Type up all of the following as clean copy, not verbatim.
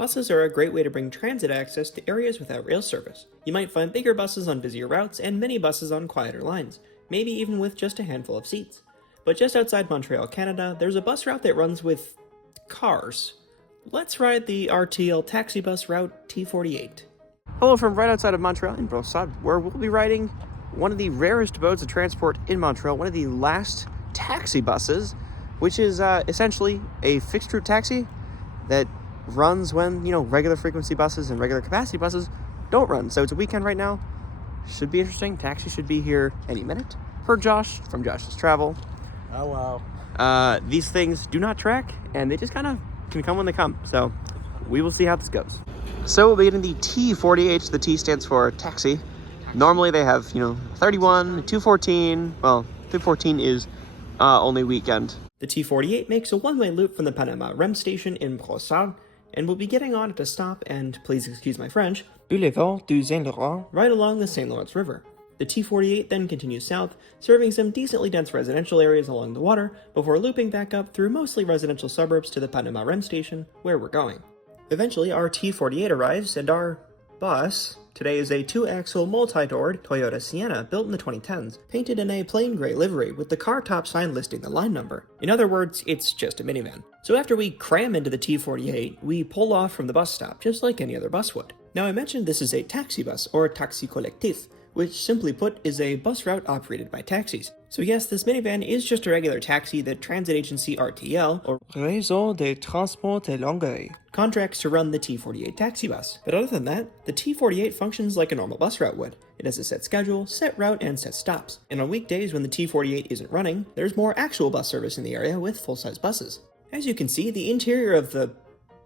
Buses are a great way to bring transit access to areas without rail service. You might find bigger buses on busier routes and mini buses on quieter lines, maybe even with just a handful of seats. But just outside Montreal, Canada, there's a bus route that runs with cars. Let's ride the RTL taxi bus route T48. Hello from right outside of Montreal in Brossard, where we'll be riding one of the rarest modes of transport in Montreal, one of the last taxi buses, which is essentially a fixed route taxi that runs when, regular frequency buses and regular capacity buses don't run. So it's a weekend right now. Should be interesting. Taxi should be here any minute. Per Josh from Josh's Travel. Hello. These things do not track, and they just kind of can come when they come. So we will see how this goes. So we'll be getting the T48. The T stands for taxi. Normally they have, 31, 214. Well, 214 is only weekend. The T48 makes a one-way loop from the Panama REM station in Brossard, and we'll be getting on at a stop and, please excuse my French, Boulevard du Saint-Laurent, right along the St. Lawrence River. The T48 then continues south, serving some decently dense residential areas along the water, before looping back up through mostly residential suburbs to the Panama REM station, where we're going. Eventually, our T48 arrives, and our bus today is a two-axle multi-doored Toyota Sienna built in the 2010s, painted in a plain gray livery with the car top sign listing the line number. In other words, it's just a minivan. So after we cram into the T48, we pull off from the bus stop just like any other bus would. Now I mentioned this is a taxi bus, or taxi collectif, which simply put is a bus route operated by taxis. So yes, this minivan is just a regular taxi that transit agency RTL, or Réseau de Transport de Longueuil, contracts to run the T48 taxi bus. But other than that, the T48 functions like a normal bus route would. It has a set schedule, set route, and set stops. And on weekdays when the T48 isn't running, there's more actual bus service in the area with full-size buses. As you can see, the interior of the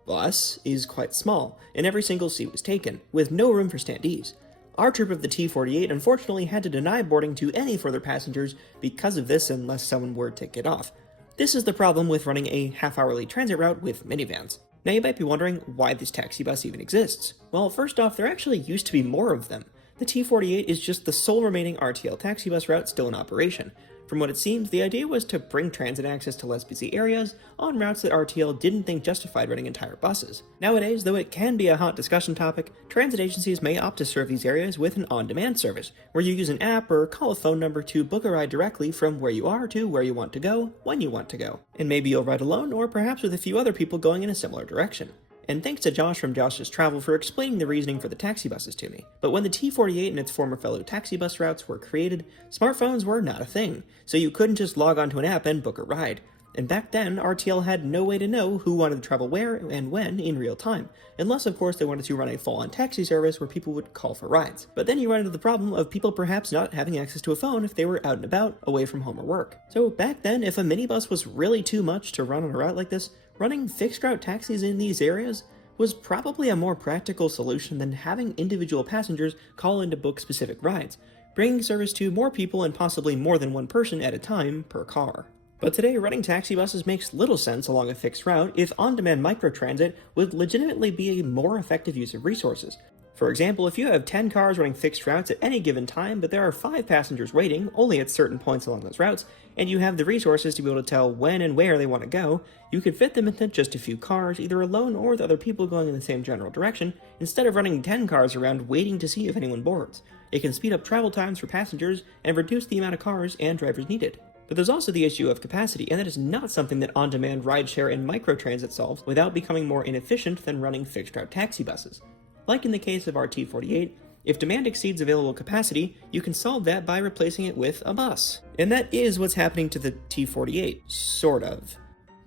bus is quite small, and every single seat was taken, with no room for standees. Our trip of the T48 unfortunately had to deny boarding to any further passengers because of this unless someone were to get off. This is the problem with running a half-hourly transit route with minivans. Now you might be wondering why this taxi bus even exists. Well, first off, there actually used to be more of them. The T48 is just the sole remaining RTL taxi bus route still in operation. From what it seems, the idea was to bring transit access to less busy areas on routes that RTL didn't think justified running entire buses. Nowadays, though it can be a hot discussion topic, transit agencies may opt to serve these areas with an on-demand service, where you use an app or call a phone number to book a ride directly from where you are to where you want to go, when you want to go. And maybe you'll ride alone, or perhaps with a few other people going in a similar direction. And thanks to Josh from Josh's Travel for explaining the reasoning for the taxi buses to me. But when the T48 and its former fellow taxi bus routes were created, smartphones were not a thing, so you couldn't just log onto an app and book a ride. And back then, RTL had no way to know who wanted to travel where and when in real time, unless of course they wanted to run a full-on taxi service where people would call for rides. But then you run into the problem of people perhaps not having access to a phone if they were out and about, away from home or work. So back then, if a minibus was really too much to run on a route like this, running fixed route taxis in these areas was probably a more practical solution than having individual passengers call in to book specific rides, bringing service to more people and possibly more than one person at a time per car. But today, running taxi buses makes little sense along a fixed route if on-demand microtransit would legitimately be a more effective use of resources. For example, if you have 10 cars running fixed routes at any given time, but there are 5 passengers waiting only at certain points along those routes, and you have the resources to be able to tell when and where they want to go, you could fit them into just a few cars, either alone or with other people going in the same general direction, instead of running 10 cars around waiting to see if anyone boards. It can speed up travel times for passengers and reduce the amount of cars and drivers needed. But there's also the issue of capacity, and that is not something that on-demand rideshare and microtransit solves without becoming more inefficient than running fixed-route taxi buses. Like in the case of our T48, if demand exceeds available capacity, you can solve that by replacing it with a bus. And that is what's happening to the T48, sort of.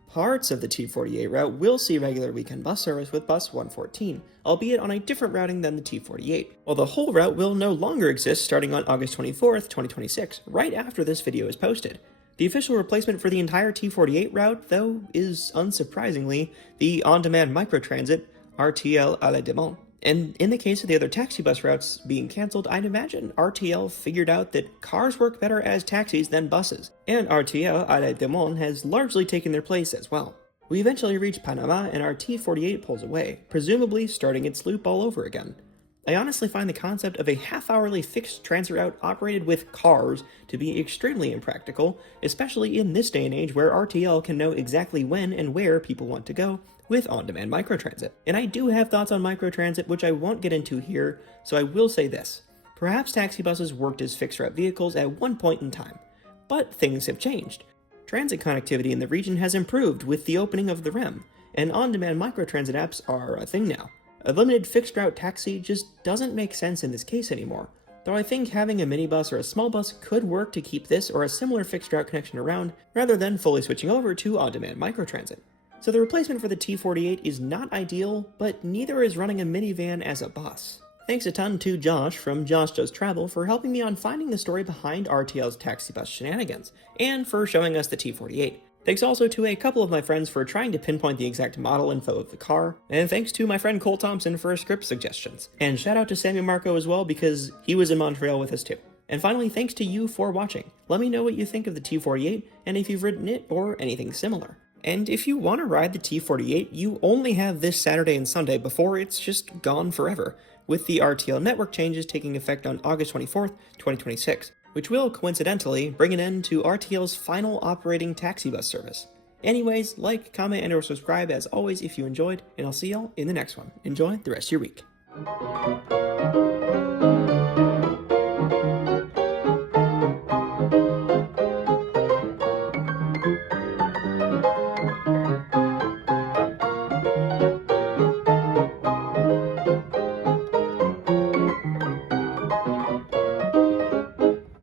Parts of the T48 route will see regular weekend bus service with bus 114, albeit on a different routing than the T48, while the whole route will no longer exist starting on August 24th, 2026, right after this video is posted. The official replacement for the entire T48 route, though, is, unsurprisingly, the on-demand microtransit RTL à la demande. And in the case of the other taxi bus routes being cancelled, I'd imagine RTL figured out that cars work better as taxis than buses, and RTL à la demande has largely taken their place as well. We eventually reach Panama and our T48 pulls away, presumably starting its loop all over again. I honestly find the concept of a half-hourly fixed transit route operated with cars to be extremely impractical, especially in this day and age where RTL can know exactly when and where people want to go, with on-demand microtransit. And I do have thoughts on microtransit, which I won't get into here, so I will say this. Perhaps taxi buses worked as fixed-route vehicles at one point in time, but things have changed. Transit connectivity in the region has improved with the opening of the REM, and on-demand microtransit apps are a thing now. A limited fixed-route taxi just doesn't make sense in this case anymore, though I think having a minibus or a small bus could work to keep this or a similar fixed-route connection around, rather than fully switching over to on-demand microtransit. So the replacement for the T48 is not ideal, but neither is running a minivan as a bus. Thanks a ton to Josh from Josh Does Travel for helping me on finding the story behind RTL's taxi bus shenanigans, and for showing us the T48. Thanks also to a couple of my friends for trying to pinpoint the exact model info of the car, and thanks to my friend Cole Thompson for script suggestions. And shout out to Samuel Marco as well, because he was in Montreal with us too. And finally, thanks to you for watching. Let me know what you think of the T48, and if you've ridden it or anything similar. And if you want to ride the T48, you only have this Saturday and Sunday before it's just gone forever, with the RTL network changes taking effect on August 24th, 2026, which will, coincidentally, bring an end to RTL's final operating taxi bus service. Anyways, like, comment, and/or subscribe as always if you enjoyed, and I'll see y'all in the next one. Enjoy the rest of your week.